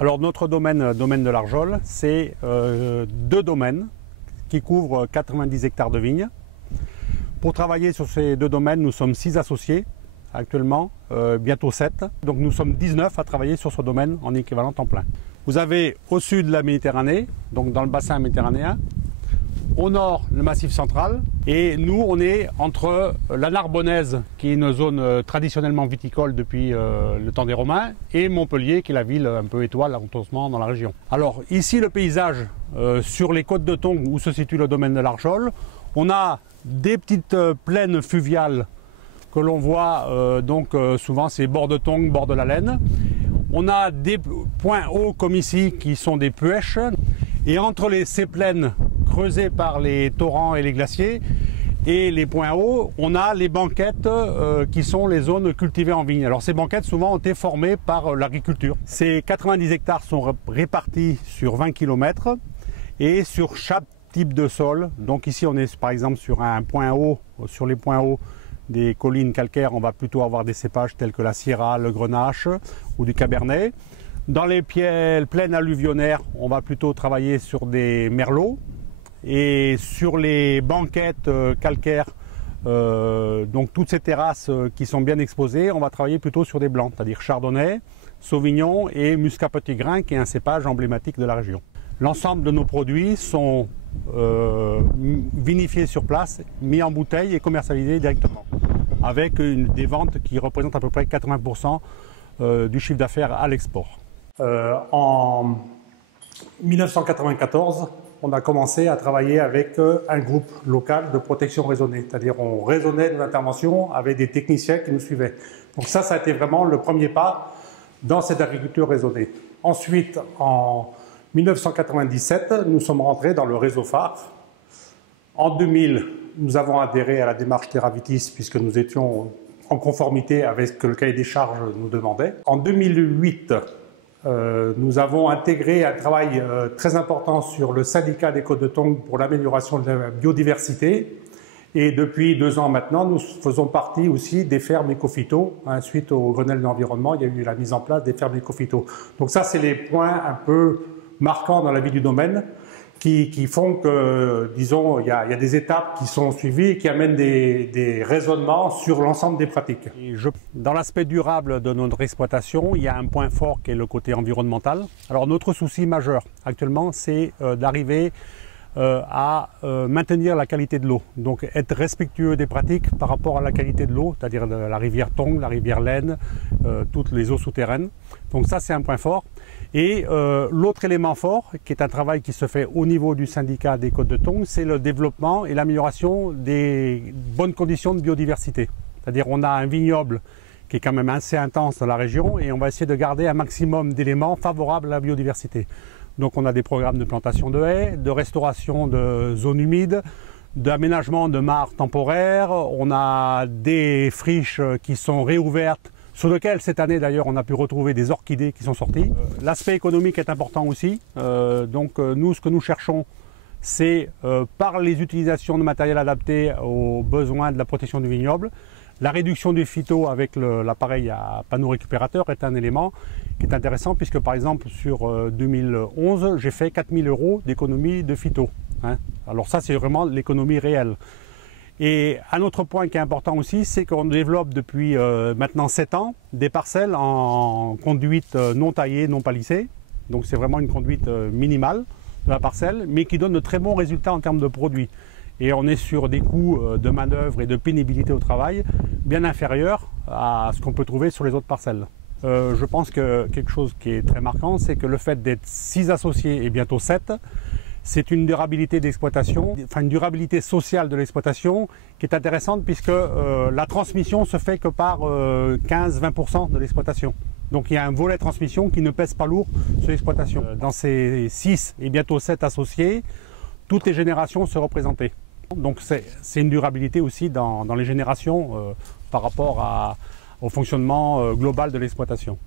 Alors notre domaine de l'Arjol, c'est deux domaines qui couvrent 90 hectares de vignes. Pour travailler sur ces deux domaines, nous sommes 6 associés actuellement, bientôt 7. Donc nous sommes 19 à travailler sur ce domaine en équivalent temps plein. Vous avez au sud la Méditerranée, donc dans le bassin méditerranéen. Au nord, le Massif central. Et nous, on est entre la Narbonnaise, qui est une zone traditionnellement viticole depuis le temps des Romains, et Montpellier, qui est la ville un peu étoile l'arrondissement dans la région. Alors ici, le paysage sur les côtes de Tongue, où se situe le domaine de l'Arjol, on a des petites plaines fluviales que l'on voit, souvent c'est bord de Tongue, bord de la Laine. On a des points hauts comme ici qui sont des puèches. Et entre ces plaines creusées par les torrents et les glaciers et les points hauts, on a les banquettes qui sont les zones cultivées en vigne. Alors ces banquettes souvent ont été formées par l'agriculture. Ces 90 hectares sont répartis sur 20 km et sur chaque type de sol. Donc ici on est par exemple sur un point haut, sur les points hauts des collines calcaires, on va plutôt avoir des cépages tels que la Syrah, le Grenache ou du Cabernet. Dans les plaines alluvionnaires, on va plutôt travailler sur des merlots. Et sur les banquettes calcaires, donc toutes ces terrasses qui sont bien exposées, on va travailler plutôt sur des blancs, c'est-à-dire Chardonnay, Sauvignon et Muscat Petit Grain, qui est un cépage emblématique de la région. L'ensemble de nos produits sont vinifiés sur place, mis en bouteille et commercialisés directement, avec des ventes qui représentent à peu près 80% du chiffre d'affaires à l'export. En 1994, on a commencé à travailler avec un groupe local de protection raisonnée, c'est-à-dire on raisonnait nos interventions avec des techniciens qui nous suivaient. Donc ça a été vraiment le premier pas dans cette agriculture raisonnée. Ensuite, en 1997, nous sommes rentrés dans le réseau phare. En 2000, nous avons adhéré à la démarche Terravitis puisque nous étions en conformité avec ce que le cahier des charges nous demandait. En 2008, nous avons intégré un travail très important sur le syndicat des Côtes de Tongue pour l'amélioration de la biodiversité. Et depuis 2 ans maintenant, nous faisons partie aussi des fermes éco-phyto. Suite au Grenelle de l'environnement, il y a eu la mise en place des fermes éco-phyto. Donc ça, c'est les points un peu marquants dans la vie du domaine qui font que, disons, il y a des étapes qui sont suivies et qui amènent des raisonnements sur l'ensemble des pratiques. Dans l'aspect durable de notre exploitation, il y a un point fort qui est le côté environnemental. Alors notre souci majeur actuellement, c'est d'arriver à maintenir la qualité de l'eau. Donc être respectueux des pratiques par rapport à la qualité de l'eau, c'est-à-dire de la rivière Tongue, la rivière Laine, toutes les eaux souterraines. Donc ça, c'est un point fort. Et l'autre élément fort, qui est un travail qui se fait au niveau du syndicat des Côtes de Tongue, c'est le développement et l'amélioration des bonnes conditions de biodiversité. C'est-à-dire on a un vignoble qui est quand même assez intense dans la région et on va essayer de garder un maximum d'éléments favorables à la biodiversité. Donc on a des programmes de plantation de haies, de restauration de zones humides, d'aménagement de mares temporaires, on a des friches qui sont réouvertes, sur lesquelles cette année d'ailleurs on a pu retrouver des orchidées qui sont sorties. L'aspect économique est important aussi, nous ce que nous cherchons c'est par les utilisations de matériel adapté aux besoins de la protection du vignoble. La réduction du phyto avec l'appareil à panneau récupérateur est un élément qui est intéressant puisque par exemple sur 2011 j'ai fait 4 000 € d'économie de phyto. Alors ça c'est vraiment l'économie réelle. Et un autre point qui est important aussi, c'est qu'on développe depuis maintenant 7 ans des parcelles en conduite non taillée, non palissée. Donc c'est vraiment une conduite minimale de la parcelle, mais qui donne de très bons résultats en termes de produits. Et on est sur des coûts de main-d'œuvre et de pénibilité au travail bien inférieurs à ce qu'on peut trouver sur les autres parcelles. Je pense que quelque chose qui est très marquant, c'est que le fait d'être 6 associés et bientôt 7, c'est une durabilité d'exploitation, enfin une durabilité sociale de l'exploitation qui est intéressante puisque la transmission se fait que par 15-20% de l'exploitation. Donc il y a un volet transmission qui ne pèse pas lourd sur l'exploitation. Dans ces 6 et bientôt 7 associés, toutes les générations se représentaient. Donc c'est une durabilité aussi dans les générations par rapport au fonctionnement global de l'exploitation.